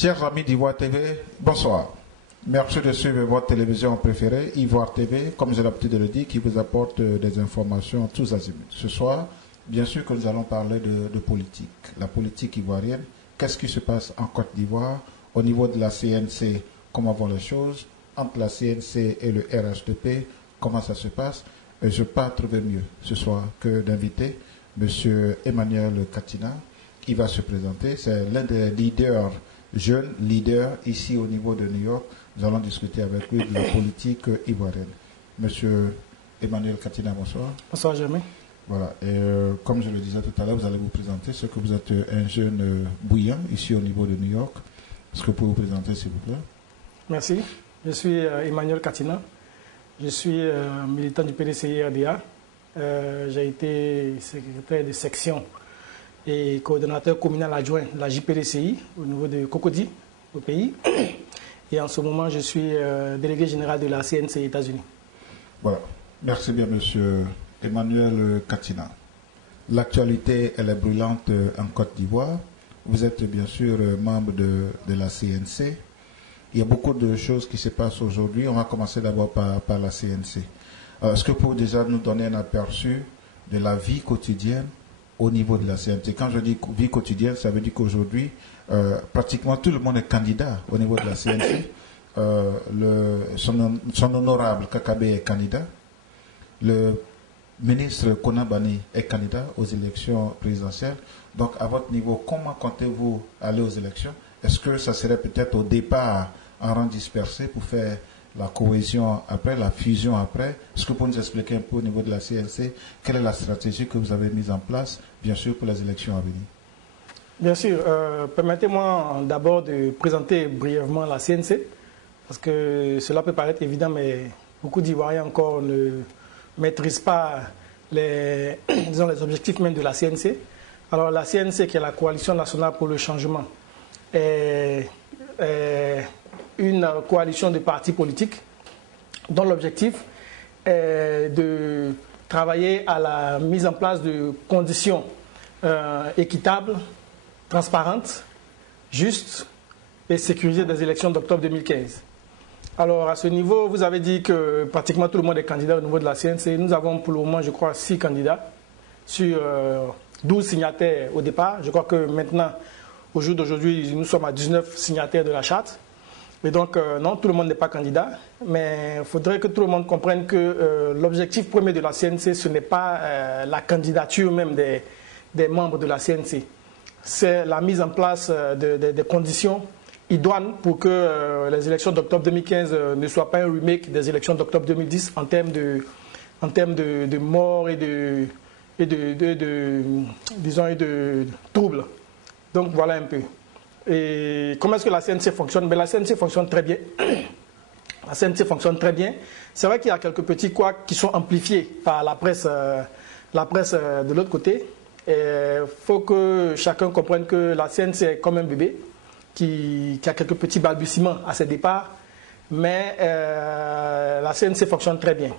Chers amis d'Ivoire TV, bonsoir. Merci de suivre votre télévision préférée, Ivoire TV, comme j'ai l'habitude de le dire, qui vous apporte des informations tous azimuts. Ce soir, bien sûr que nous allons parler de politique. La politique ivoirienne, qu'est-ce qui se passe en Côte d'Ivoire, au niveau de la CNC, comment vont les choses, entre la CNC et le RHDP, comment ça se passe. Et je n'ai pas trouvé mieux ce soir que d'inviter M. Emmanuel Katina, qui va se présenter. C'est l'un des leaders, jeunes leaders, ici au niveau de New York. Nous allons discuter avec lui de la politique ivoirienne. Monsieur Emmanuel Katina, bonsoir. Bonsoir, Germain. Voilà, et comme je le disais tout à l'heure, vous allez vous présenter, ce que vous êtes un jeune bouillant ici au niveau de New York. Est-ce que vous pouvez vous présenter, s'il vous plaît? Merci. Je suis Emmanuel Katina. Je suis militant du PDCI-RDA. J'ai été secrétaire de section et coordonnateur communal adjoint de la JPDCI au niveau de Cocody, au pays. Et en ce moment, je suis délégué général de la CNC États-Unis. Voilà. Merci bien, monsieur Emmanuel Katina. L'actualité, elle est brûlante en Côte d'Ivoire. Vous êtes bien sûr membre de la CNC. Il y a beaucoup de choses qui se passent aujourd'hui. On va commencer d'abord par la CNC. Est-ce que vous pouvez déjà nous donner un aperçu de la vie quotidienne au niveau de la CNC? Quand je dis vie quotidienne, ça veut dire qu'aujourd'hui, pratiquement tout le monde est candidat au niveau de la CNC. Son honorable Kakabe est candidat. Le ministre Konabani est candidat aux élections présidentielles. Donc, à votre niveau, comment comptez-vous aller aux élections? Est-ce que ça serait peut-être au départ en rang dispersé pour faire la cohésion après, la fusion après? Est-ce que vous pouvez nous expliquer un peu au niveau de la CNC, quelle est la stratégie que vous avez mise en place, bien sûr, pour les élections à venir? Bien sûr. Permettez-moi d'abord de présenter brièvement la CNC, parce que cela peut paraître évident, mais beaucoup d'Ivoiriens encore ne maîtrisent pas les objectifs même de la CNC. Alors la CNC, qui est la Coalition nationale pour le changement, est une coalition de partis politiques dont l'objectif est de travailler à la mise en place de conditions équitables, transparentes, justes et sécurisées des élections d'octobre 2015. Alors à ce niveau, vous avez dit que pratiquement tout le monde est candidat au niveau de la CNC. Nous avons pour le moment, je crois, 6 candidats sur 12 signataires au départ. Je crois que maintenant, au jour d'aujourd'hui, nous sommes à 19 signataires de la charte. Et donc, non, tout le monde n'est pas candidat. Mais il faudrait que tout le monde comprenne que l'objectif premier de la CNC, ce n'est pas la candidature même des membres de la CNC. C'est la mise en place des conditions idoines pour que les élections d'octobre 2015 ne soient pas un remake des élections d'octobre 2010 en termes de morts et de troubles. Donc voilà un peu. Et comment est-ce que la CNC fonctionne? La CNC fonctionne très bien. La CNC fonctionne très bien. C'est vrai qu'il y a quelques petits couacs qui sont amplifiés par la presse de l'autre côté. Il faut que chacun comprenne que la CNC est comme un bébé qui a quelques petits balbutiements à ses départs. Mais la CNC fonctionne très bien.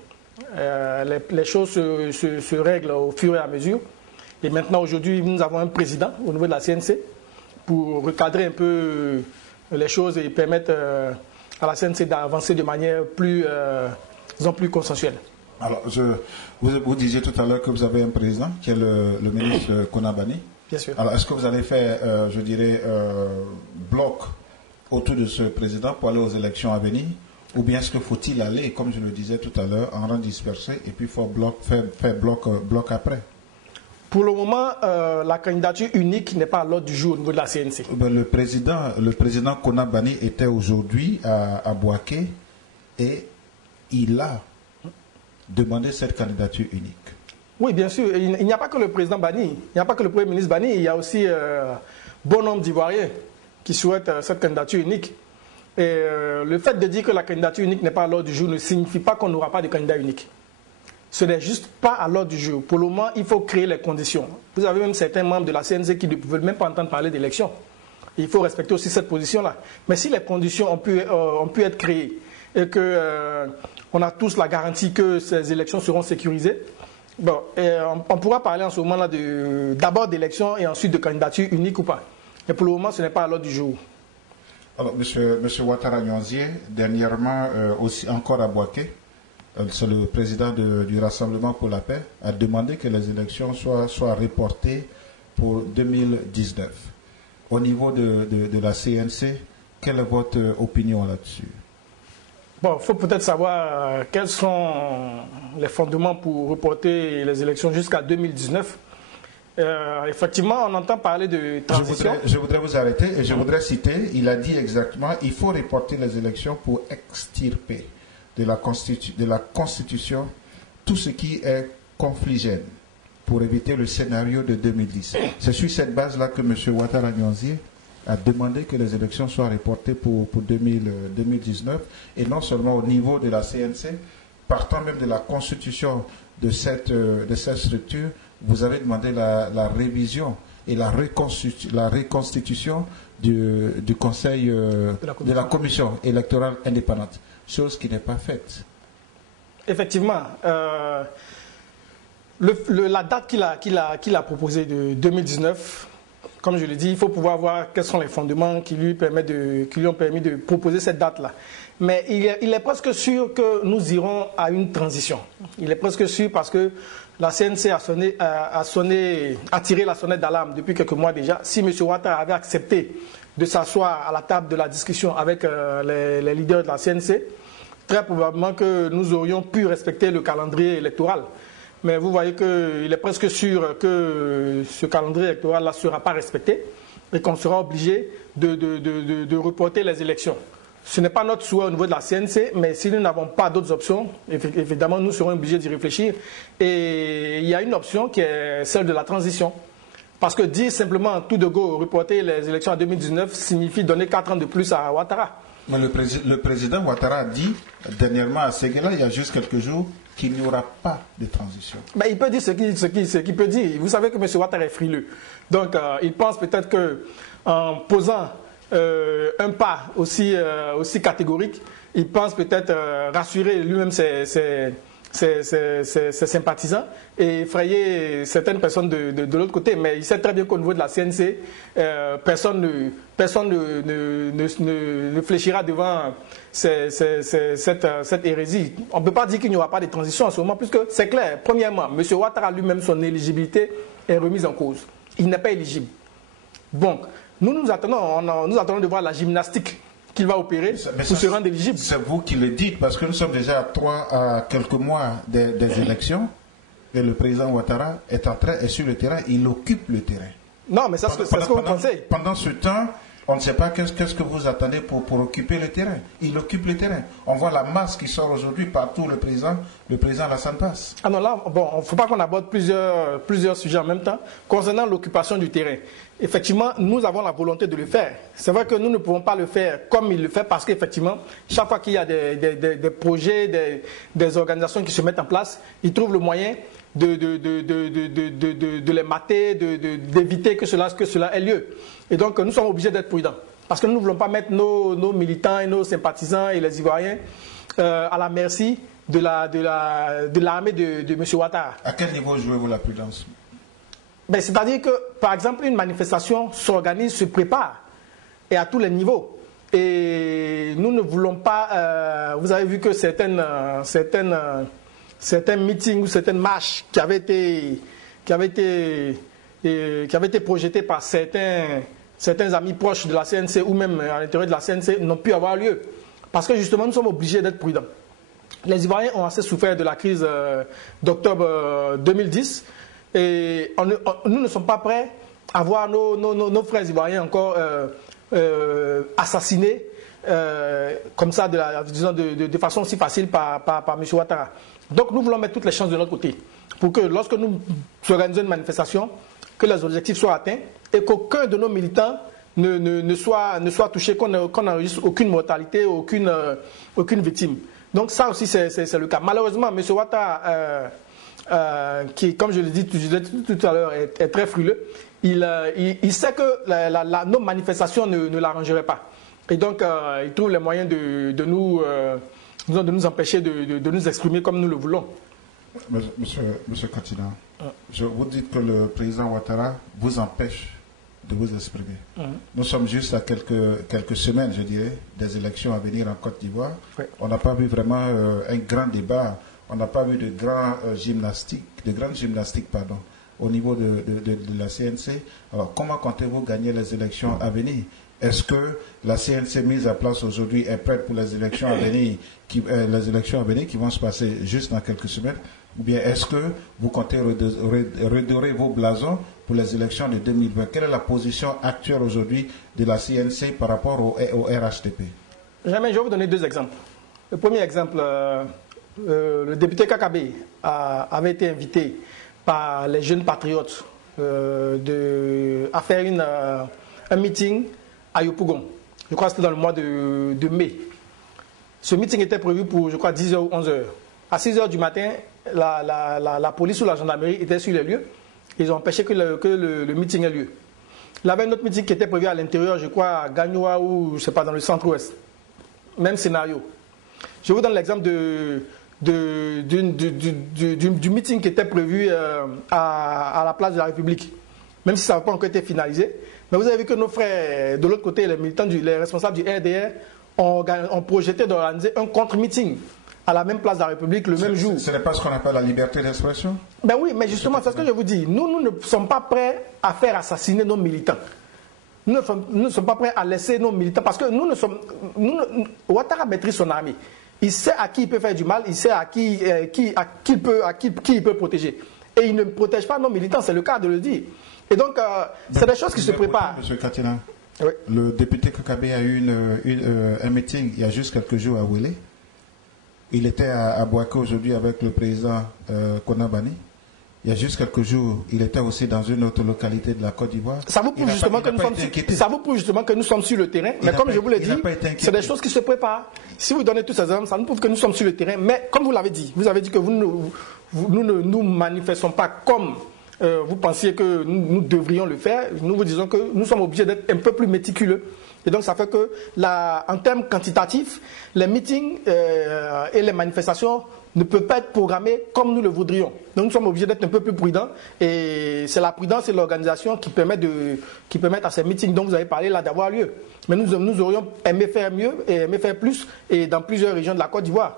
Les choses se règlent au fur et à mesure. Et maintenant, aujourd'hui, nous avons un président au niveau de la CNC pour recadrer un peu les choses et permettre à la CNC d'avancer de manière plus consensuelle. Alors, vous disiez tout à l'heure que vous avez un président qui est le ministre Konabani. Bien sûr. Alors, est-ce que vous allez faire, je dirais, bloc autour de ce président pour aller aux élections à venir? Ou bien est-ce qu'il faut-il aller, comme je le disais tout à l'heure, en rang dispersé et puis il faut faire bloc après? Pour le moment, la candidature unique n'est pas à l'ordre du jour au niveau de la CNC. Le président Konabani était aujourd'hui à Bouaké et il a demandé cette candidature unique. Oui, bien sûr. Il n'y a pas que le président Bani, il n'y a pas que le Premier ministre Bani, il y a aussi bon nombre d'Ivoiriens qui souhaitent cette candidature unique. Et le fait de dire que la candidature unique n'est pas à l'ordre du jour ne signifie pas qu'on n'aura pas de candidat unique. Ce n'est juste pas à l'ordre du jour. Pour le moment, il faut créer les conditions. Vous avez même certains membres de la CNC qui ne veulent même pas entendre parler d'élections. Il faut respecter aussi cette position-là. Mais si les conditions ont pu être créées et qu'on a tous la garantie que ces élections seront sécurisées, bon, on pourra parler en ce moment-là d'abord d'élections et ensuite de candidature unique ou pas. Et pour le moment, ce n'est pas à l'ordre du jour. Alors, monsieur Ouattara Nyonzié, dernièrement, aussi encore à Bouaké, c'est le président du Rassemblement pour la paix, a demandé que les élections soient reportées pour 2019. Au niveau de la CNC, quelle est votre opinion là-dessus? Bon, il faut peut-être savoir quels sont les fondements pour reporter les élections jusqu'à 2019. Effectivement, on entend parler de transition. Je voudrais vous arrêter et je voudrais citer, il a dit exactement, il faut reporter les élections pour extirper de la Constitution tout ce qui est confligène, pour éviter le scénario de 2010. C'est sur cette base-là que M. Ouattara Nyonzié a demandé que les élections soient reportées pour 2019, et non seulement au niveau de la CNC, partant même de la constitution de cette structure, vous avez demandé la révision et la reconstitution du Conseil de la Commission électorale indépendante, chose qui n'est pas faite. Effectivement, la date qu'il a proposée de 2019, comme je l'ai dit, il faut pouvoir voir quels sont les fondements qui lui ont permis de proposer cette date-là. Mais il est presque sûr que nous irons à une transition. Il est presque sûr parce que la CNC a tiré la sonnette d'alarme depuis quelques mois déjà. Si M. Ouattara avait accepté de s'asseoir à la table de la discussion avec les leaders de la CNC, très probablement que nous aurions pu respecter le calendrier électoral. Mais vous voyez qu'il est presque sûr que ce calendrier électoral ne sera pas respecté et qu'on sera obligé de reporter les élections. Ce n'est pas notre souhait au niveau de la CNC, mais si nous n'avons pas d'autres options, évidemment, nous serons obligés d'y réfléchir. Et il y a une option qui est celle de la transition. Parce que dire simplement tout de go reporter les élections en 2019 signifie donner 4 ans de plus à Ouattara. Mais le président Ouattara a dit dernièrement à Séguéla, il y a juste quelques jours, qu'il n'y aura pas de transition. Mais il peut dire ce qu'il peut dire. Vous savez que M. Ouattara est frileux. Donc il pense peut-être qu'en posant un pas aussi catégorique, il pense peut-être rassurer lui-même ses sympathisants et effrayer certaines personnes de l'autre côté. Mais il sait très bien qu'au niveau de la CNC, personne ne fléchira devant cette hérésie. On ne peut pas dire qu'il n'y aura pas de transition en ce moment, puisque c'est clair. Premièrement, M. Ouattara lui-même, son éligibilité est remise en cause. Il n'est pas éligible. Donc, nous attendons de voir la gymnastique qu'il va opérer pour se rendre éligible. C'est vous qui le dites, parce que nous sommes déjà à quelques mois des élections, et le président Ouattara est sur le terrain, il occupe le terrain. Non, mais c'est ce que vous pensez. Pendant ce temps, on ne sait pas qu'est-ce que vous attendez pour occuper le terrain. Il occupe le terrain. On voit la masse qui sort aujourd'hui partout, le président Alassane passe. Ah non, là, bon, il ne faut pas qu'on aborde plusieurs sujets en même temps. Concernant l'occupation du terrain, effectivement, nous avons la volonté de le faire. C'est vrai que nous ne pouvons pas le faire comme il le fait parce qu'effectivement, chaque fois qu'il y a des projets, des organisations qui se mettent en place, ils trouvent le moyen de les mater, d'éviter que cela ait lieu. Et donc, nous sommes obligés d'être prudents. Parce que nous ne voulons pas mettre nos militants et nos sympathisants et les Ivoiriens à la merci de l'armée de M. Ouattara. À quel niveau jouez-vous la prudence? Ben, c'est-à-dire que, par exemple, une manifestation s'organise, se prépare, et à tous les niveaux. Et nous ne voulons pas... vous avez vu que certains meetings ou certaines marches qui avaient été projetées par certains amis proches de la CNC ou même à l'intérieur de la CNC n'ont pu avoir lieu. Parce que justement, nous sommes obligés d'être prudents. Les Ivoiriens ont assez souffert de la crise d'octobre 2010 et nous ne sommes pas prêts à voir nos frères Ivoiriens encore assassinés comme ça de façon aussi facile par M. Ouattara. Donc nous voulons mettre toutes les chances de notre côté pour que lorsque nous organisons une manifestation, que les objectifs soient atteints et qu'aucun de nos militants ne soit touché, qu'on n'enregistre aucune mortalité, aucune victime. Donc ça aussi c'est le cas. Malheureusement, M. Ouattara, qui, comme je l'ai dit tout à l'heure, est très frileux, il sait que nos manifestations ne l'arrangeraient pas. Et donc il trouve les moyens de nous empêcher de nous exprimer comme nous le voulons. Monsieur Katina, vous dites que le président Ouattara vous empêche de vous exprimer. Nous sommes juste à quelques semaines, je dirais, des élections à venir en Côte d'Ivoire. Oui. On n'a pas vu vraiment un grand débat, on n'a pas vu de grande gymnastique, au niveau de la CNC. Alors, comment comptez-vous gagner les élections à venir? Est-ce que la CNC mise à place aujourd'hui est prête pour les élections à venir, qui vont se passer juste dans quelques semaines? Ou bien est-ce que vous comptez redorer vos blasons pour les élections de 2020? Quelle est la position actuelle aujourd'hui de la CNC par rapport au RHDP? Je vais vous donner deux exemples. Le premier exemple, le député Kakabe avait été invité par les jeunes patriotes à faire un meeting à Yopougon. Je crois que c'était dans le mois de mai. Ce meeting était prévu pour, je crois, 10h ou 11h. À 6h du matin, la police ou la gendarmerie était sur les lieux. Ils ont empêché que le meeting ait lieu. Il y avait un autre meeting qui était prévu à l'intérieur, je crois, à Gagnoa ou, je ne sais pas, dans le centre-ouest. Même scénario. Je vous donne l'exemple du meeting qui était prévu à la place de la République. Même si ça n'a pas encore été finalisé. Mais vous avez vu que nos frères, de l'autre côté, les militants, les responsables du RDR, ont projeté d'organiser un contre-meeting à la même place de la République le même jour. Ce n'est pas ce qu'on appelle la liberté d'expression? Ben oui, mais justement, c'est ce que je vous dis. Nous ne sommes pas prêts à faire assassiner nos militants. Nous ne sommes pas prêts à laisser nos militants, parce que Ouattara maîtrise son armée. Il sait à qui il peut faire du mal, il sait à qui il peut protéger. Et il ne protège pas nos militants, c'est le cas de le dire. Et donc, c'est des choses qui se préparent. Monsieur Katina, oui. Le député Kakabe a eu un meeting il y a juste quelques jours à Ouélé. Il était à Bouaké aujourd'hui avec le président Konabani. Il y a juste quelques jours, il était aussi dans une autre localité de la Côte d'Ivoire. Ça vous prouve justement que nous sommes sur le terrain. Mais comme je vous l'ai dit, c'est des choses qui se préparent. Si vous donnez tous ces exemples, ça nous prouve que nous sommes sur le terrain. Mais comme vous l'avez dit, vous avez dit que nous ne nous manifestons pas comme vous pensiez que nous devrions le faire. Nous vous disons que nous sommes obligés d'être un peu plus méticuleux. Et donc ça fait que, en termes quantitatifs, les meetings et les manifestations ne peuvent pas être programmés comme nous le voudrions. Donc nous sommes obligés d'être un peu plus prudents. Et c'est la prudence et l'organisation qui permettent à ces meetings dont vous avez parlé là d'avoir lieu. Mais nous aurions aimé faire mieux et aimé faire plus et dans plusieurs régions de la Côte d'Ivoire.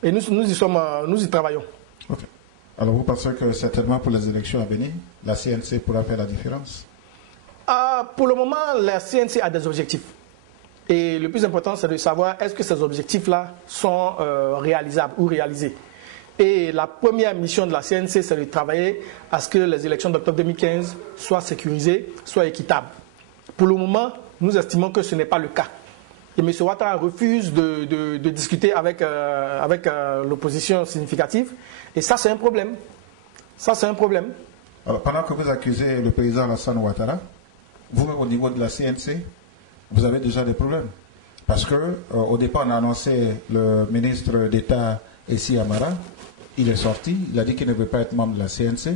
Et nous y travaillons. Okay. Alors vous pensez que certainement pour les élections à venir, la CNC pourra faire la différence? Pour le moment, la CNC a des objectifs. Et le plus important, c'est de savoir est-ce que ces objectifs-là sont réalisables ou réalisés. Et la première mission de la CNC, c'est de travailler à ce que les élections d'octobre 2015 soient sécurisées, soient équitables. Pour le moment, nous estimons que ce n'est pas le cas. Et M. Ouattara refuse de discuter avec l'opposition significative. Et ça, c'est un problème. Alors, pendant que vous accusez le président Alassane Ouattara, vous-même au niveau de la CNC, vous avez déjà des problèmes. Parce qu'au départ, on a annoncé le ministre d'État Essi Amara. Il est sorti, il a dit qu'il ne veut pas être membre de la CNC.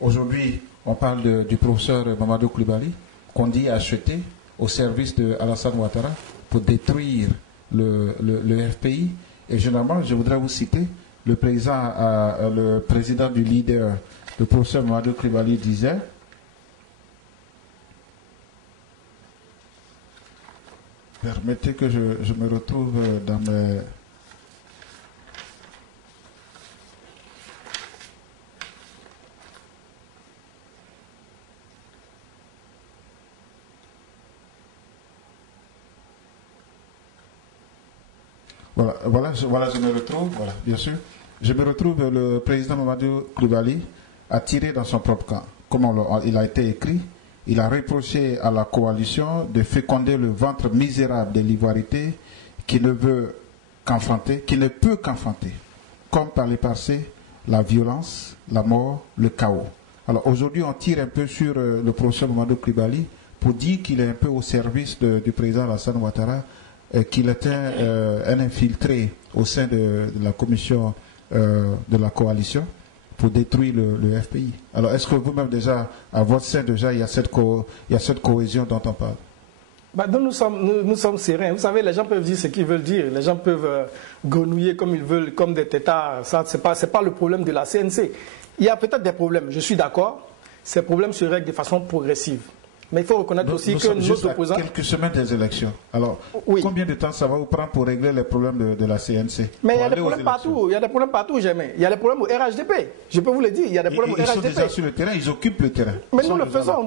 Aujourd'hui, on parle du professeur Mamadou Coulibaly, qu'on dit acheter au service de Alassane Ouattara pour détruire le FPI. Et généralement, je voudrais vous citer, le président du leader, le professeur Mamadou Coulibaly disait, permettez que je me retrouve dans mes... Voilà, je me retrouve, voilà, bien sûr. Je me retrouve, le président Mamadou Coulibaly a tiré dans son propre camp. Comme il a été écrit, il a reproché à la coalition de féconder le ventre misérable de l'ivoirité qui ne peut qu'enfanter, comme par le passé, la violence, la mort, le chaos. Alors aujourd'hui, on tire un peu sur le professeur Mamadou Coulibaly pour dire qu'il est un peu au service du président Alassane Ouattara, qu'il était un infiltré au sein de la commission de la coalition pour détruire le FPI. Alors, est-ce que vous-même déjà, à votre sein déjà, il y a cette cohésion dont on parle? Nous sommes sereins. Vous savez, les gens peuvent dire ce qu'ils veulent dire. Les gens peuvent grenouiller comme ils veulent, comme des têtards. Ça, c'est pas le problème de la CNC. Il y a peut-être des problèmes, je suis d'accord. Ces problèmes se règlent de façon progressive. Mais il faut reconnaître aussi que nos opposants... quelques semaines des élections. Alors, combien de temps ça va vous prendre pour régler les problèmes de la CNC? Mais il y a des problèmes partout. Il y a des problèmes partout, jamais. Il y a des problèmes au RHDP. Je peux vous le dire. Il y a des problèmes au RHDP. Ils sont déjà sur le terrain, ils occupent le terrain. Mais nous le faisons.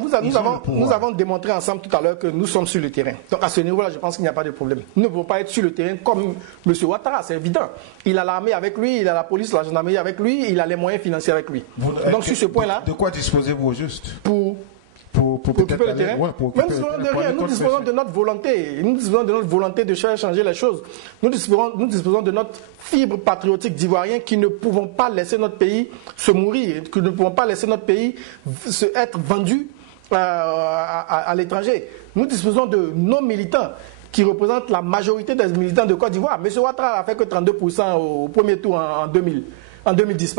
Nous avons démontré ensemble tout à l'heure que nous sommes sur le terrain. Donc à ce niveau-là, je pense qu'il n'y a pas de problème. Nous ne pouvons pas être sur le terrain comme M. Ouattara, c'est évident. Il a l'armée avec lui, il a la police, la gendarmerie avec lui, il a les moyens financiers avec lui. Donc sur ce point-là... De quoi disposez-vous au juste? Pour occuper le terrain. Mais nous disposons de rien, nous disposons de notre volonté. Nous disposons de notre volonté de faire changer les choses. Nous disposons de notre fibre patriotique d'Ivoiriens qui ne pouvons pas laisser notre pays se mourir, qui ne pouvons pas laisser notre pays être vendu à l'étranger. Nous disposons de nos militants qui représentent la majorité des militants de Côte d'Ivoire. M. Ouattara n'a fait que 32% au premier tour en 2010.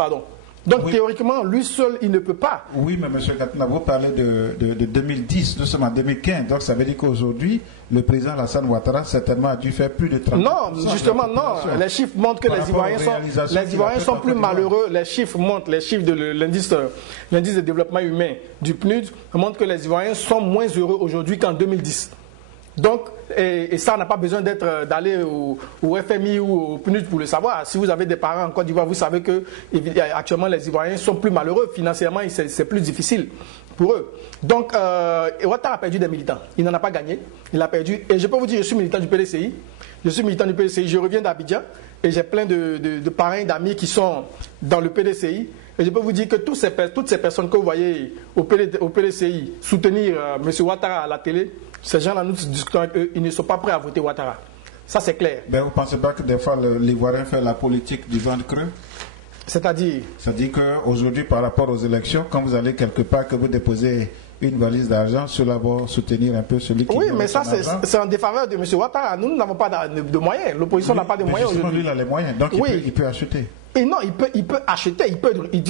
Donc théoriquement, lui seul, il ne peut pas. Oui, mais M. Katna, vous parlez de 2010, nous sommes en 2015, donc ça veut dire qu'aujourd'hui, le président Alassane Ouattara certainement a dû faire plus de 30%. Non, justement, non. Les chiffres montrent que les Ivoiriens sont plus malheureux. Les chiffres montrent, les chiffres de l'indice de développement humain du PNUD montrent que les Ivoiriens sont moins heureux aujourd'hui qu'en 2010. Donc, et ça n'a pas besoin d'aller au FMI ou au PNUD pour le savoir. Si vous avez des parents en Côte d'Ivoire, vous savez que actuellement les Ivoiriens sont plus malheureux. Financièrement, c'est plus difficile pour eux. Donc, Ouattara a perdu des militants. Il n'en a pas gagné. Il a perdu. Et je peux vous dire, je suis militant du PDCI. Je reviens d'Abidjan et j'ai plein de parents et d'amis qui sont dans le PDCI. Et je peux vous dire que toutes ces personnes que vous voyez au PDCI soutenir M. Ouattara à la télé, ces gens-là, nous discutons avec eux, ils ne sont pas prêts à voter Ouattara. Ça, c'est clair. Mais vous ne pensez pas que des fois, l'Ivoirien fait la politique du ventre creux? C'est-à-dire? C'est-à-dire qu'aujourd'hui, par rapport aux élections, quand vous allez quelque part, que vous déposez une valise d'argent, cela va soutenir un peu celui qui... Oui, mais ça, c'est en défaveur de M. Ouattara. Nous n'avons pas de moyens. L'opposition n'a pas de moyens aujourd'hui. Lui, il a les moyens, donc il peut acheter. Et non, il peut acheter,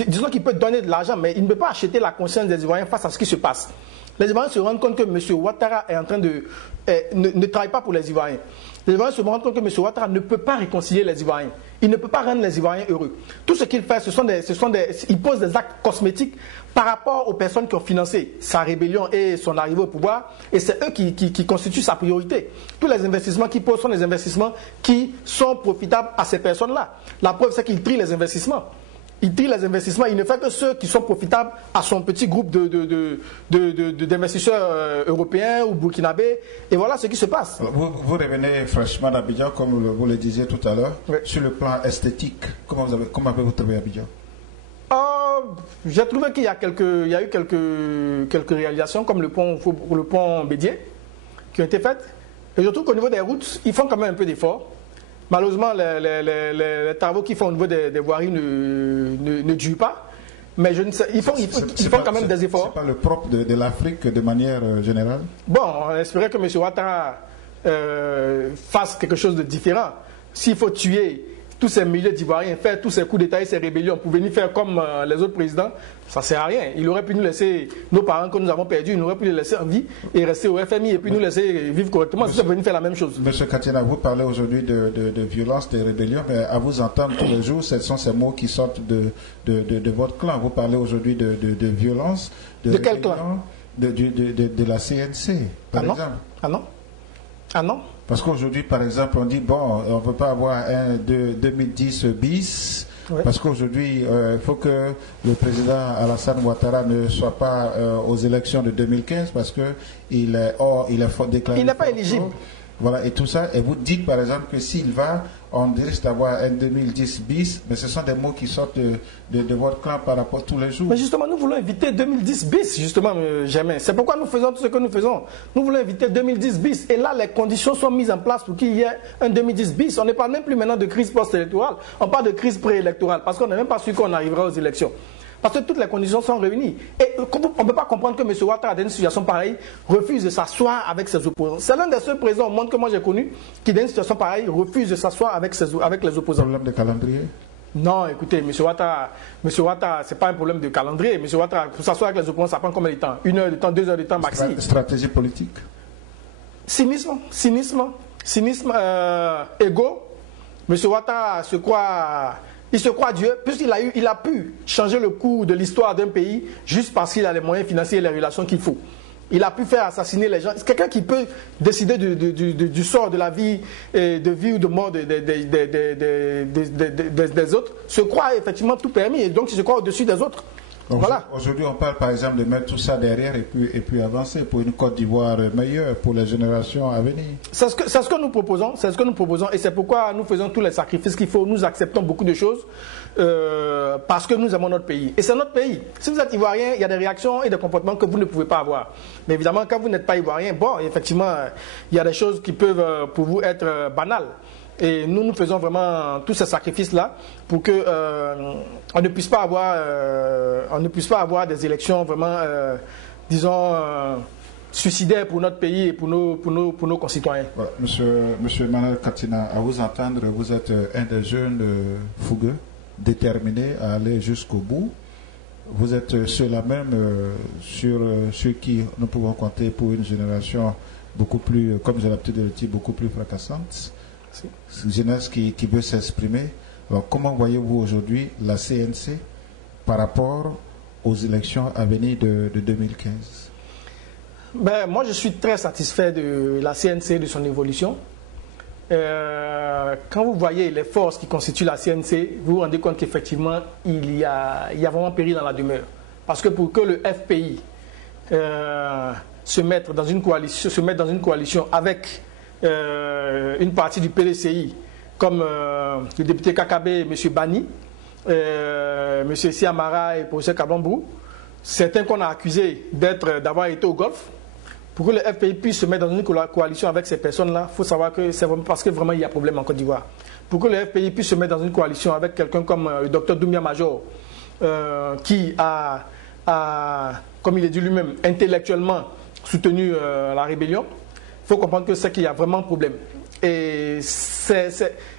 disons qu'il peut donner de l'argent, mais il ne peut pas acheter la conscience des Ivoiriens face à ce qui se passe. Les Ivoiriens se rendent compte que M. Ouattara est en train ne travaille pas pour les Ivoiriens. Les Ivoiriens se rendent compte que M. Ouattara ne peut pas réconcilier les Ivoiriens. Il ne peut pas rendre les Ivoiriens heureux. Tout ce qu'il fait, il pose des actes cosmétiques par rapport aux personnes qui ont financé sa rébellion et son arrivée au pouvoir. Et c'est eux qui constituent sa priorité. Tous les investissements qu'il pose sont des investissements qui sont profitables à ces personnes-là. La preuve, c'est qu'il trie les investissements. Il tire les investissements, il ne fait que ceux qui sont profitables à son petit groupe d'investisseurs européens ou burkinabés. Et voilà ce qui se passe. Vous revenez fraîchement d'Abidjan, comme vous le disiez tout à l'heure. Oui. Sur le plan esthétique, comment avez-vous trouvé Abidjan? J'ai trouvé qu'il y a eu quelques réalisations, comme le pont Bédier, qui ont été faites. Et je trouve qu'au niveau des routes, ils font quand même un peu d'efforts. Malheureusement, les travaux qu'ils font au niveau des voiries ne durent pas. Mais ils font quand même des efforts. Ce n'est pas le propre de l'Afrique de manière générale? Bon, on espérait que M. Ouattara fasse quelque chose de différent. S'il faut tuer tous ces milliers d'Ivoiriens, faire tous ces coups d'État et ces rébellions pour venir faire comme les autres présidents, ça ne sert à rien. Il aurait pu nous laisser, nos parents que nous avons perdus, il aurait pu les laisser en vie et rester au FMI et puis nous laisser vivre correctement. Si ça venir faire la même chose. Monsieur Katina, vous parlez aujourd'hui de violence, de rébellion, mais à vous entendre tous les jours, ce sont ces mots qui sortent de votre clan. Vous parlez aujourd'hui de violence, de quel clan? De la CNC, par exemple. Ah non? Parce qu'aujourd'hui, par exemple, on dit, bon, on ne veut pas avoir un 2010 bis, oui. Parce qu'aujourd'hui, il faut que le président Alassane Ouattara ne soit pas aux élections de 2015 parce qu'il est déclaré. Il n'est pas éligible. Voilà, et tout ça. Et vous dites, par exemple, que s'il va, on risque d'avoir un 2010 bis, mais ce sont des mots qui sortent de votre clan par rapport à tous les jours. Mais justement, nous voulons éviter 2010 bis, justement, jamais. C'est pourquoi nous faisons tout ce que nous faisons. Nous voulons éviter 2010 bis. Et là, les conditions sont mises en place pour qu'il y ait un 2010 bis. On ne parle même plus maintenant de crise post-électorale. On parle de crise préélectorale, parce qu'on n'est même pas sûr qu'on arrivera aux élections. Parce que toutes les conditions sont réunies. Et on ne peut pas comprendre que M. Ouattara, dans une situation pareille, refuse de s'asseoir avec ses opposants. C'est l'un des seuls présidents au monde que moi j'ai connu qui, dans une situation pareille, refuse de s'asseoir avec les opposants. Problème de calendrier? Non, écoutez, M. Ouattara, ce n'est pas un problème de calendrier. M. Ouattara, pour s'asseoir avec les opposants, ça prend combien de temps? 1 heure de temps, 2 heures de temps maxi. Stratégie politique? Cynisme, égo. M. Ouattara il se croit Dieu, puisqu'il a pu changer le cours de l'histoire d'un pays juste parce qu'il a les moyens financiers et les relations qu'il faut. Il a pu faire assassiner les gens. C'est quelqu'un qui peut décider du sort de la vie, de vie ou de mort des autres, se croit effectivement tout permis et donc il se croit au-dessus des autres. Voilà. Aujourd'hui, on parle par exemple de mettre tout ça derrière et puis avancer pour une Côte d'Ivoire meilleure pour les générations à venir. C'est ce que nous proposons, et c'est pourquoi nous faisons tous les sacrifices qu'il faut. Nous acceptons beaucoup de choses parce que nous aimons notre pays. Et c'est notre pays. Si vous êtes ivoirien, il y a des réactions et des comportements que vous ne pouvez pas avoir. Mais évidemment, quand vous n'êtes pas ivoirien, bon, effectivement, il y a des choses qui peuvent pour vous être banales. Et nous faisons vraiment tous ces sacrifices-là pour que on ne puisse pas avoir des élections vraiment, disons, suicidaires pour notre pays et pour nos concitoyens. Voilà. Monsieur Manel Katina, à vous entendre, vous êtes un des jeunes fougueux, déterminés à aller jusqu'au bout. Vous êtes ceux-là même sur qui nous pouvons compter pour une génération beaucoup plus, comme j'ai l'habitude de le dire, beaucoup plus fracassante. Jeunesse qui veut s'exprimer. Alors, comment voyez-vous aujourd'hui la CNC par rapport aux élections à venir de 2015? Moi, je suis très satisfait de la CNC, de son évolution. Quand vous voyez les forces qui constituent la CNC, vous vous rendez compte qu'effectivement, il y a vraiment péril dans la demeure. Parce que pour que le FPI se mette dans une coalition avec une partie du PDCI, comme le député Kakabe et M. Bani, M. Siamara et le professeur Kabambrou, certains qu'on a accusés d'avoir été au Golfe, pour que le FPI puisse se mettre dans une coalition avec ces personnes-là, il faut savoir que c'est vraiment parce que vraiment il y a problème en Côte d'Ivoire. Pour que le FPI puisse se mettre dans une coalition avec quelqu'un comme le docteur Doumbia Major, qui a, comme il est dit lui-même, intellectuellement soutenu la rébellion, il faut comprendre que c'est qu'il y a vraiment un problème. Et c'est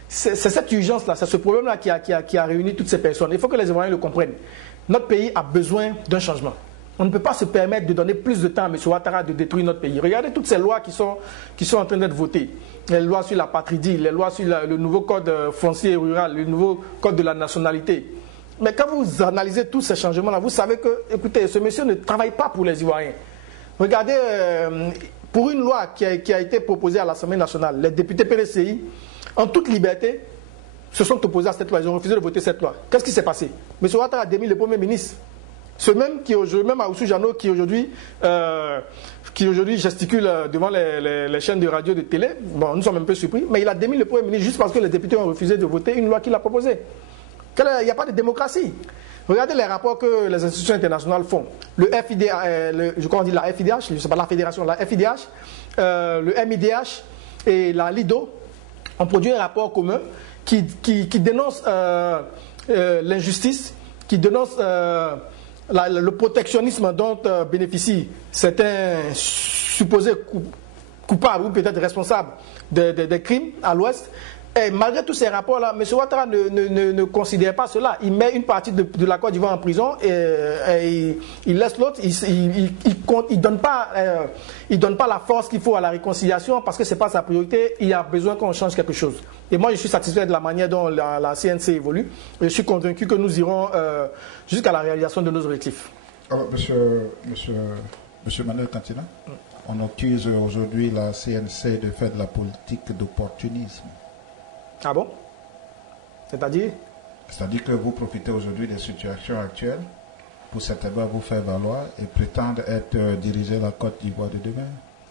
cette urgence-là, c'est ce problème-là qui a réuni toutes ces personnes. Il faut que les Ivoiriens le comprennent. Notre pays a besoin d'un changement. On ne peut pas se permettre de donner plus de temps à M. Ouattara de détruire notre pays. Regardez toutes ces lois qui sont en train d'être votées. Les lois sur la patridie, les lois sur le nouveau code foncier et rural, le nouveau code de la nationalité. Mais quand vous analysez tous ces changements-là, vous savez que, écoutez, ce monsieur ne travaille pas pour les Ivoiriens. Regardez, pour une loi qui a été proposée à l'Assemblée nationale, les députés PDCI, en toute liberté, se sont opposés à cette loi. Ils ont refusé de voter cette loi. Qu'est-ce qui s'est passé? M. Ouattara a démis le Premier ministre. Ce même Aoussou Jano qui aujourd'hui gesticule devant les chaînes de radio et de télé, bon, nous sommes un peu surpris, mais il a démis le Premier ministre juste parce que les députés ont refusé de voter une loi qu'il a proposée. Il n'y a pas de démocratie. Regardez les rapports que les institutions internationales font. Le FIDH, je crois qu'on dit la FIDH, je ne sais pas la fédération, la FIDH, le MIDH et la LIDO ont produit un rapport commun qui dénonce l'injustice, qui dénonce le protectionnisme dont bénéficient certains supposés coupables ou peut-être responsables des crimes à l'Ouest. Et malgré tous ces rapports-là, M. Ouattara ne considère pas cela. Il met une partie de la Côte d'Ivoire en prison et il laisse l'autre. Il donne pas la force qu'il faut à la réconciliation parce que ce n'est pas sa priorité. Il y a besoin qu'on change quelque chose. Et moi, je suis satisfait de la manière dont la CNC évolue. Et je suis convaincu que nous irons jusqu'à la réalisation de nos objectifs. Alors, monsieur Manel Katina, on accuse aujourd'hui la CNC de faire de la politique d'opportunisme. Ah bon? C'est-à-dire? C'est-à-dire que vous profitez aujourd'hui des situations actuelles pour certainement vous faire valoir et prétendre être diriger la Côte d'Ivoire de demain.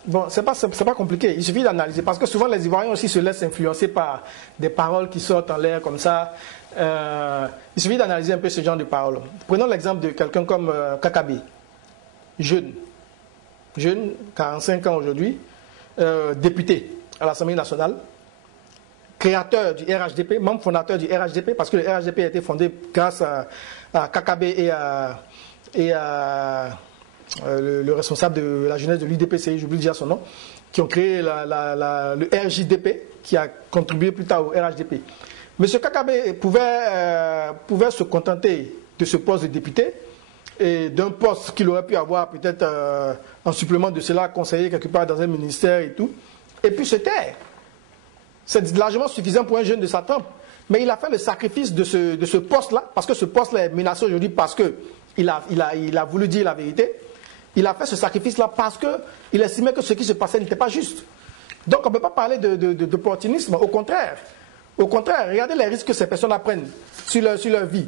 Bon, c'est pas compliqué. Il suffit d'analyser parce que souvent les Ivoiriens aussi se laissent influencer par des paroles qui sortent en l'air comme ça. Il suffit d'analyser un peu ce genre de paroles. Prenons l'exemple de quelqu'un comme Kakabe, jeune, 45 ans aujourd'hui, député à l'Assemblée nationale, créateur du RHDP, membre fondateur du RHDP, parce que le RHDP a été fondé grâce à Kakabe et à le responsable de la jeunesse de l'UDPCI, j'oublie déjà son nom, qui ont créé le RJDP, qui a contribué plus tard au RHDP. M. Kakabe pouvait se contenter de ce poste de député et d'un poste qu'il aurait pu avoir peut-être en supplément de cela, conseiller quelque part dans un ministère et tout, et puis se taire. C'est largement suffisant pour un jeune de sa trempe. Mais il a fait le sacrifice de ce poste-là, parce que ce poste-là est menacé aujourd'hui parce qu'il a voulu dire la vérité. Il a fait ce sacrifice-là parce qu'il estimait que ce qui se passait n'était pas juste. Donc on ne peut pas parler d'opportunisme, au contraire. Au contraire, regardez les risques que ces personnes prennent sur leur vie.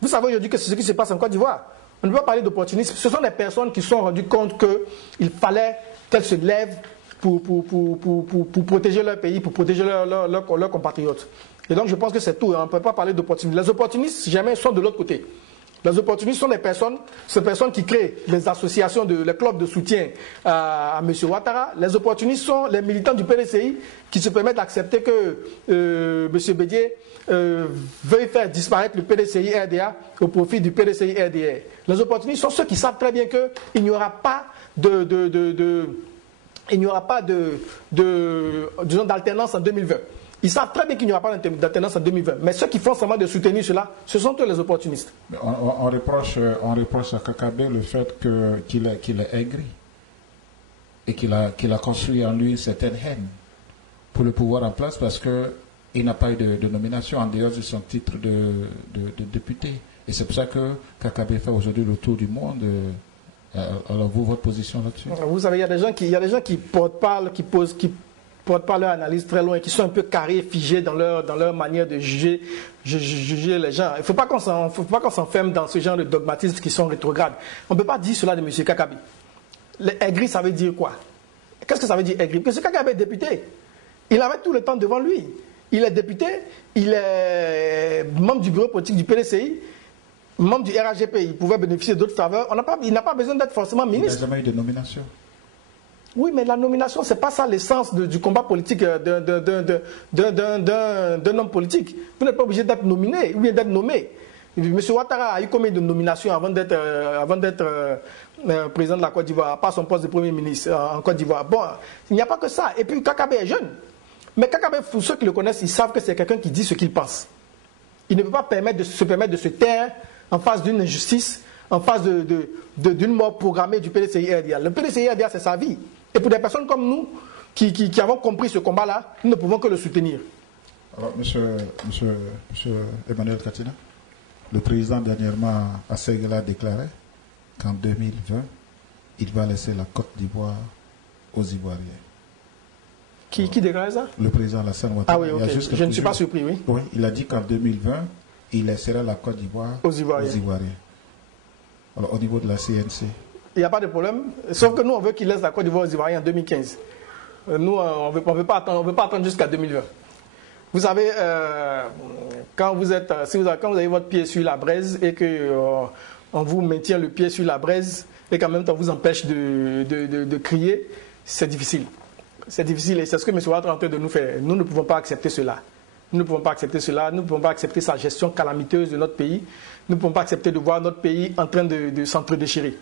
Vous savez aujourd'hui que c'est ce qui se passe en Côte d'Ivoire. On ne peut pas parler d'opportunisme. Ce sont des personnes qui se sont rendues compte qu'il fallait qu'elles se lèvent pour protéger leur pays, pour protéger leurs compatriotes. Et donc je pense que c'est tout. On ne peut pas parler d'opportunisme. Les opportunistes, jamais, sont de l'autre côté. Les opportunistes sont ces personnes qui créent les associations, les clubs de soutien à M. Ouattara. Les opportunistes sont les militants du PDCI qui se permettent d'accepter que M. Bédié veuille faire disparaître le PDCI-RDA au profit du PDCI-RDR. Les opportunistes sont ceux qui savent très bien qu'il n'y aura pas d'alternance en 2020. Ils savent très bien qu'il n'y aura pas d'alternance en 2020. Mais ceux qui font seulement de soutenir cela, ce sont eux les opportunistes. On reproche à Kakabe le fait qu'il est aigri et qu'il a construit en lui une certaine haine pour le pouvoir en place parce qu'il n'a pas eu de nomination en dehors de son titre de député. Et c'est pour ça que Kakabe fait aujourd'hui le tour du monde. Alors vous, votre position là-dessus? Vous savez, il y a des gens qui portent pas leur analyse très loin, qui sont un peu carrés, figés dans leur manière de juger les gens. Il ne faut pas qu'on s'enferme dans ce genre de dogmatismes qui sont rétrogrades. On ne peut pas dire cela de M. Kakabe. Aigri, ça veut dire quoi? Qu'est-ce que ça veut dire aigri? Parce que Kakabe est député. Il avait tout le temps devant lui. Il est député, il est membre du bureau politique du PDCI, membre du RAGP, il pouvait bénéficier d'autres faveurs. Il n'a pas besoin d'être forcément ministre. Il n'a jamais eu de nomination. Oui, mais la nomination, ce n'est pas ça l'essence du combat politique d'un homme politique. Vous n'êtes pas obligé d'être nominé ou bien d'être nommé. M. Ouattara a eu combien de nominations avant d'être président de la Côte d'Ivoire, pas son poste de Premier ministre en Côte d'Ivoire. Bon, il n'y a pas que ça. Et puis Kakabe est jeune. Mais Kakabe, pour ceux qui le connaissent, ils savent que c'est quelqu'un qui dit ce qu'il pense. Il ne peut pas se permettre de se taire en face d'une injustice, en face d'une mort programmée du PDCI-RDA. Le PDCI-RDA, c'est sa vie. Et pour des personnes comme nous, qui avons compris ce combat-là, nous ne pouvons que le soutenir. Alors, monsieur Emmanuel Katina, le président dernièrement à Séguéla a déclaré qu'en 2020, il va laisser la Côte d'Ivoire aux Ivoiriens. Qui déclare ça? Le président Alassane Ouattara. Ah oui, ok. Je ne suis pas surpris, oui. Oui, il a dit qu'en 2020, il laisserait la Côte d'Ivoire aux Ivoiriens. Alors, au niveau de la CNC, il n'y a pas de problème. Sauf que nous, on veut qu'il laisse la Côte d'Ivoire aux Ivoiriens en 2015. Nous, on ne veut pas attendre jusqu'à 2020. Vous savez, quand vous avez votre pied sur la braise et qu'on vous maintient le pied sur la braise et qu'en même temps vous empêche de crier, c'est difficile. C'est difficile et c'est ce que M. Ouattara est en train de nous faire. Nous ne pouvons pas accepter cela. Nous ne pouvons pas accepter cela. Nous ne pouvons pas accepter sa gestion calamiteuse de notre pays. Nous ne pouvons pas accepter de voir notre pays en train de s'entre-déchirer.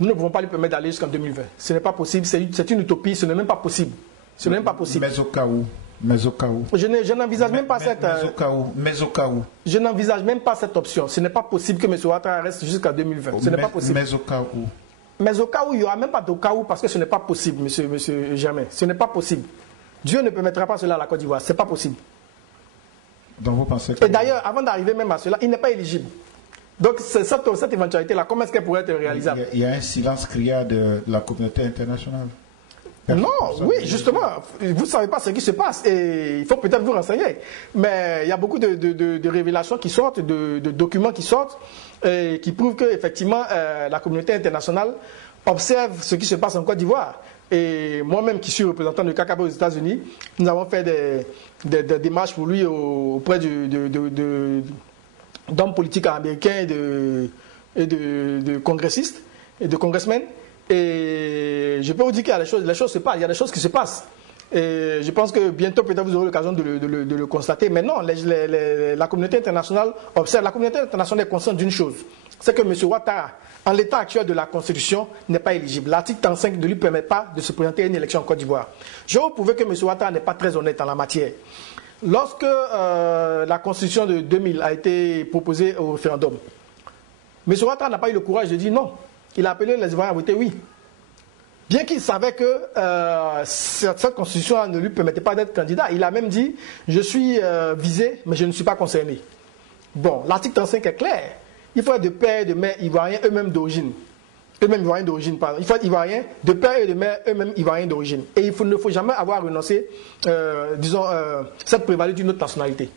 Nous ne pouvons pas lui permettre d'aller jusqu'en 2020. Ce n'est pas possible, c'est une utopie, ce n'est même pas possible. Ce n'est même pas possible. Mais au cas où. Je n'envisage même pas cette. Mais au cas où. Je n'envisage même pas cette option. Ce n'est pas possible que M. Ouattara reste jusqu'à 2020. Ce n'est pas possible. Mais au cas où. Mais au cas où, il n'y aura même pas de cas où parce que ce n'est pas possible, monsieur Germain. Ce n'est pas possible. Dieu ne permettra pas cela à la Côte d'Ivoire. Ce n'est pas possible. Donc vous pensez que... Et d'ailleurs, avant d'arriver même à cela, il n'est pas éligible. Donc cette éventualité-là, comment est-ce qu'elle pourrait être réalisable? Il y a un silence criard de la communauté internationale. Non, oui, justement, vous ne savez pas ce qui se passe et il faut peut-être vous renseigner. Mais il y a beaucoup de révélations qui sortent, de documents qui sortent et qui prouvent qu'effectivement la communauté internationale observe ce qui se passe en Côte d'Ivoire. Et moi-même qui suis représentant de Kakabe aux États-Unis, nous avons fait des démarches pour lui auprès d'hommes politiques américains et de congressistes et de congressmen. Et je peux vous dire qu'il y a les choses se passent, il y a des choses qui se passent. Et je pense que bientôt, peut-être, vous aurez l'occasion de le constater. Mais non, la communauté internationale observe. La communauté internationale est consciente d'une chose. C'est que M. Ouattara, en l'état actuel de la Constitution, n'est pas éligible. L'article 35 ne lui permet pas de se présenter à une élection en Côte d'Ivoire. Je vais vous prouver que M. Ouattara n'est pas très honnête en la matière. Lorsque la Constitution de 2000 a été proposée au référendum, M. Ouattara n'a pas eu le courage de dire non. Il a appelé les Ivoiriens à voter oui. Bien qu'il savait que cette constitution ne lui permettait pas d'être candidat, il a même dit « je suis visé, mais je ne suis pas concerné ». Bon, l'article 35 est clair. Il faut être de père et de mère ivoiriens eux-mêmes d'origine. eux-mêmes ivoiriens d'origine, pardon. Il faut être ivoirien de père et de mère, eux-mêmes ivoiriens d'origine. Et il ne faut jamais avoir renoncé, disons, cette prévalence d'une autre nationalité.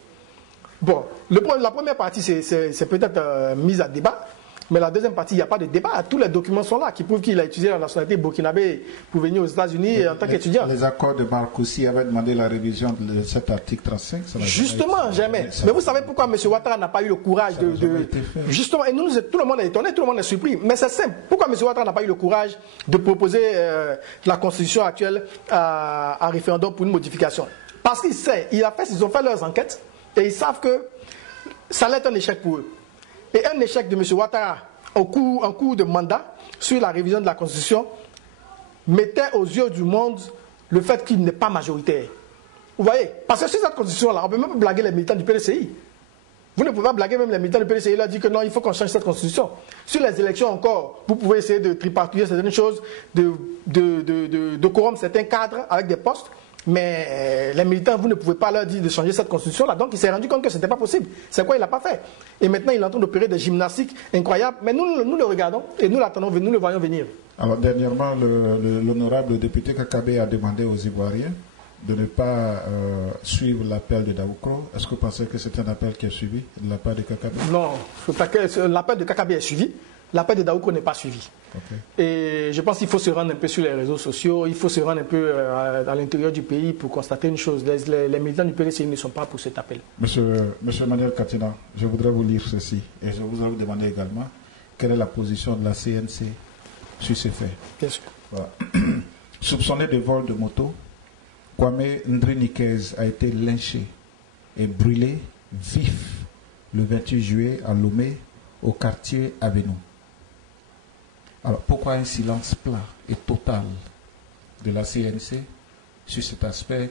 Bon, la première partie, c'est peut-être mise à débat. Mais la deuxième partie, il n'y a pas de débat. Tous les documents sont là qui prouvent qu'il a utilisé la nationalité burkinabé pour venir aux États-Unis en tant qu'étudiant. Les accords de Marcoussis avaient demandé la révision de cet article 35. Justement, jamais. Mais vous savez pourquoi M. Ouattara n'a pas eu le courage de... Justement, et nous, tout le monde est étonné, tout le monde est surpris. Mais c'est simple. Pourquoi M. Ouattara n'a pas eu le courage de proposer la constitution actuelle à référendum pour une modification? Parce qu'ils ont fait leurs enquêtes et ils savent que ça allait être un échec pour eux. Et un échec de M. Ouattara en cours de mandat sur la révision de la Constitution mettait aux yeux du monde le fait qu'il n'est pas majoritaire. Vous voyez? Parce que sur cette Constitution-là, on ne peut même pas blaguer les militants du PDCI. Vous ne pouvez pas blaguer même les militants du PDCI. Il a dit que non, il faut qu'on change cette Constitution. Sur les élections encore, vous pouvez essayer de tripartiter certaines choses, de corrompre certains cadres avec des postes. Mais les militants, vous ne pouvez pas leur dire de changer cette constitution-là. Donc il s'est rendu compte que ce n'était pas possible. C'est quoi il n'a pas fait. Et maintenant il est en train d'opérer des gymnastiques incroyables. Mais nous le regardons et nous l'attendons, nous le voyons venir. Alors dernièrement, l'honorable député Kakabé a demandé aux Ivoiriens de ne pas suivre l'appel de Daoukro. Est-ce que vous pensez que c'est un appel qui est suivi de la part de Kakabé? Non, l'appel de Kakabé est suivi. L'appel de Daoukro n'est pas suivi. Okay. Et je pense qu'il faut se rendre un peu sur les réseaux sociaux, il faut se rendre un peu à l'intérieur du pays pour constater une chose. Les militants du PDCI ne sont pas pour cet appel. Monsieur Emmanuel Katina, je voudrais vous lire ceci et je voudrais vous demander également quelle est la position de la CNC sur ces faits. Bien sûr. Voilà. Soupçonné de vol de moto, Kwame Ndrinikez a été lynché et brûlé vif le 28 juillet à Lomé, au quartier Avenu. Alors, pourquoi un silence plat et total de la CNC sur cet aspect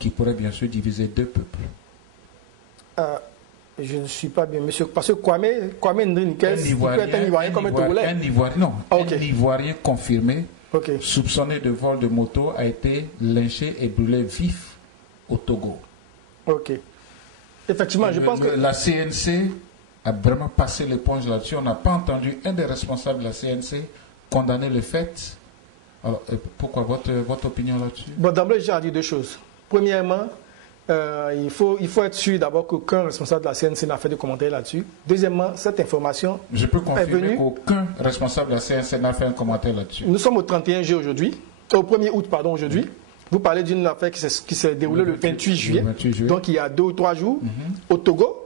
qui pourrait bien sûr diviser deux peuples? Je ne suis pas bien, monsieur. Parce que Kwame Ndrinikez, il peut être un Ivoirien comme un Togolais. Un Ivoirien confirmé, soupçonné de vol de moto, a été lynché et brûlé vif au Togo. Ok. Effectivement, je pense que... La CNC a vraiment passé l'éponge là-dessus. On n'a pas entendu un des responsables de la CNC condamner le fait. Alors, pourquoi votre opinion là-dessus? Bon, d'emblée, j'ai à dire deux choses. Premièrement, il faut être sûr d'abord qu'aucun responsable de la CNC n'a fait de commentaires là-dessus. Deuxièmement, cette information je peux confirmer qu'aucun responsable de la CNC n'a fait un commentaire là-dessus. Nous sommes au 31 juillet aujourd'hui, au 1er août, pardon, aujourd'hui. Vous parlez d'une affaire qui s'est déroulée le 28 juillet, donc il y a 2 ou 3 jours, au Togo.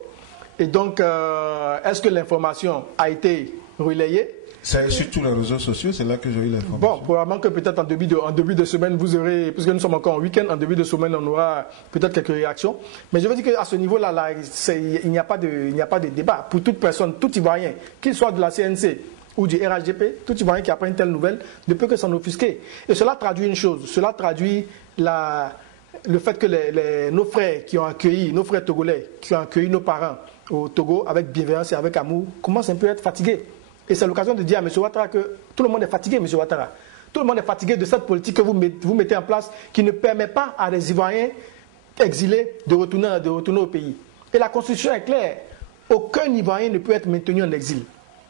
Et donc, est-ce que l'information a été relayée? C'est sur tous les réseaux sociaux, c'est là que j'ai eu l'information. Bon, probablement que peut-être en début de semaine, vous aurez, puisque nous sommes encore en week-end, en début de semaine, on aura peut-être quelques réactions. Mais je veux dire qu'à ce niveau-là, il n'y a pas de débat. Pour toute personne, tout Ivoirien, qu'il soit de la CNC ou du RHDP, tout Ivoirien qui apprend une telle nouvelle, ne peut que s'en offusquer. Et cela traduit une chose, cela traduit le fait que nos frères qui ont accueilli, nos frères togolais qui ont accueilli nos parents au Togo avec bienveillance et avec amour, commencent un peu à être fatigués. Et c'est l'occasion de dire à M. Ouattara que tout le monde est fatigué, M. Ouattara. Tout le monde est fatigué de cette politique que vous mettez en place qui ne permet pas à des Ivoiriens exilés de retourner au pays. Et la Constitution est claire. Aucun Ivoirien ne peut être maintenu en exil.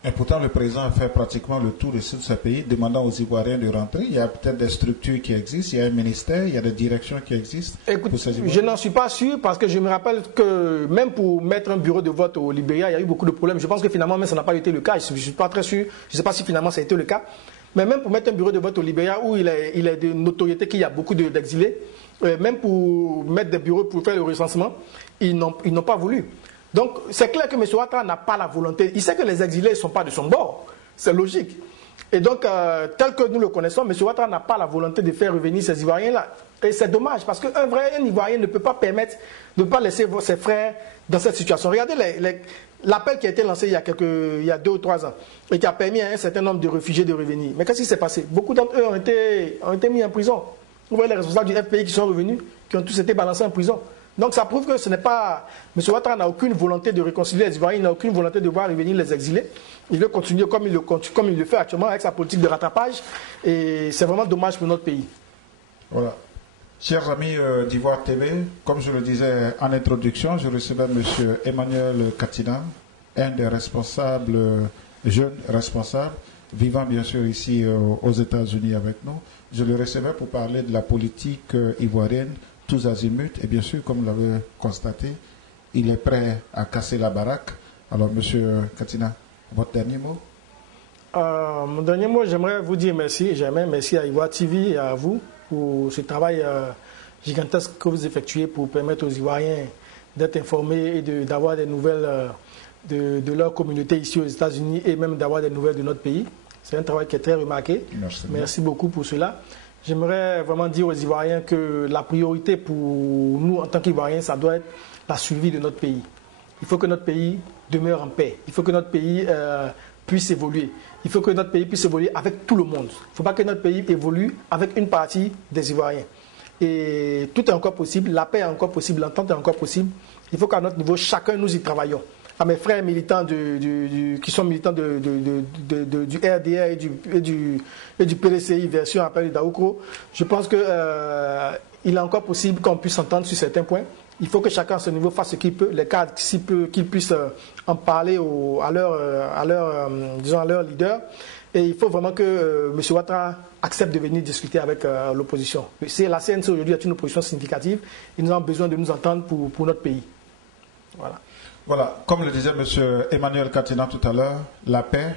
Et pourtant, le président a fait pratiquement le tour de ce pays, demandant aux Ivoiriens de rentrer. Il y a peut-être des structures qui existent, il y a un ministère, il y a des directions qui existent. Écoute, je n'en suis pas sûr parce que je me rappelle que même pour mettre un bureau de vote au Libéria, il y a eu beaucoup de problèmes. Je pense que finalement, même ça n'a pas été le cas. Je ne suis pas très sûr. Je ne sais pas si finalement ça a été le cas. Mais même pour mettre un bureau de vote au Libéria où il est de notoriété qu'il y a beaucoup d'exilés, même pour mettre des bureaux pour faire le recensement, ils n'ont pas voulu. Donc, c'est clair que M. Ouattara n'a pas la volonté. Il sait que les exilés ne sont pas de son bord. C'est logique. Et donc, tel que nous le connaissons, M. Ouattara n'a pas la volonté de faire revenir ces Ivoiriens-là. Et c'est dommage, parce qu'un Ivoirien ne peut pas permettre de ne pas laisser ses frères dans cette situation. Regardez l'appel qui a été lancé il y a 2 ou 3 ans et qui a permis à un certain nombre de réfugiés de revenir. Mais qu'est-ce qui s'est passé? Beaucoup d'entre eux ont été mis en prison. Vous voyez les responsables du FPI qui sont revenus, qui ont tous été balancés en prison. Donc ça prouve que ce n'est pas... M. Ouattara n'a aucune volonté de réconcilier les Ivoiriens, il n'a aucune volonté de voir revenir les exilés. Il veut continuer comme il le fait actuellement avec sa politique de rattrapage. Et c'est vraiment dommage pour notre pays. Voilà. Chers amis d'Ivoire TV, comme je le disais en introduction, je recevais M. Emmanuel Katina, un des responsables, jeunes responsables vivant bien sûr ici aux États-Unis avec nous. Je le recevais pour parler de la politique ivoirienne, tous azimuts, et bien sûr, comme vous l'avez constaté, il est prêt à casser la baraque. Alors, Monsieur Katina, votre dernier mot? Mon dernier mot, j'aimerais vous dire merci. Merci à Ivoire TV et à vous pour ce travail gigantesque que vous effectuez pour permettre aux Ivoiriens d'être informés et d'avoir des nouvelles de leur communauté ici aux États-Unis et même d'avoir des nouvelles de notre pays. C'est un travail qui est très remarqué. Merci beaucoup pour cela. J'aimerais vraiment dire aux Ivoiriens que la priorité pour nous en tant qu'Ivoiriens, ça doit être la survie de notre pays. Il faut que notre pays demeure en paix. Il faut que notre pays puisse évoluer. Il faut que notre pays puisse évoluer avec tout le monde. Il ne faut pas que notre pays évolue avec une partie des Ivoiriens. Et tout est encore possible, la paix est encore possible, l'entente est encore possible. Il faut qu'à notre niveau, chacun nous y travaillons. À mes frères militants qui sont militants du RDR et du PDCI version appel Daoukro, je pense qu'il est encore possible qu'on puisse s'entendre sur certains points. Il faut que chacun à ce niveau fasse ce qu'il peut, les cadres s'il peut, qu'ils puissent en parler à leur leader. Et il faut vraiment que M. Ouattara accepte de venir discuter avec l'opposition. La CNC aujourd'hui est une opposition significative et nous avons besoin de nous entendre pour notre pays. Voilà. Voilà, comme le disait M. Emmanuel Katina tout à l'heure, la paix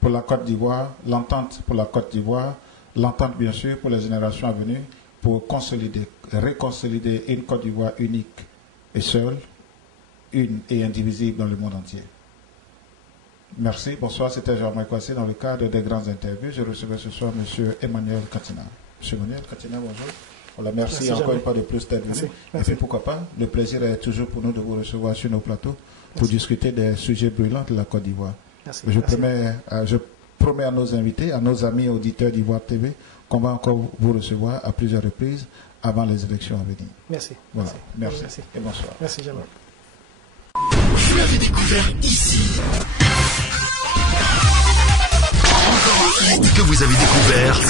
pour la Côte d'Ivoire, l'entente pour la Côte d'Ivoire, l'entente bien sûr pour les générations à venir, pour réconsolider une Côte d'Ivoire unique et seule, une et indivisible dans le monde entier. Merci, bonsoir, c'était Jean-Marc Kwasi dans le cadre des grandes interviews. Je recevais ce soir M. Emmanuel Katina. M. Emmanuel Katina, bonjour. Voilà, merci encore une fois de plus d'être venu. Et puis pourquoi pas, le plaisir est toujours pour nous de vous recevoir sur nos plateaux pour discuter des sujets brûlants de la Côte d'Ivoire. Je promets à nos invités, à nos amis auditeurs d'Ivoire TV, qu'on va encore vous recevoir à plusieurs reprises avant les élections à venir. Merci. Voilà, merci. Et bonsoir. Merci, Jean-Marc. Vous l'avez découvert ici. Que vous avez découvert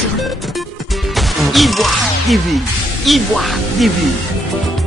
Ivoire TV. Ivoire TV.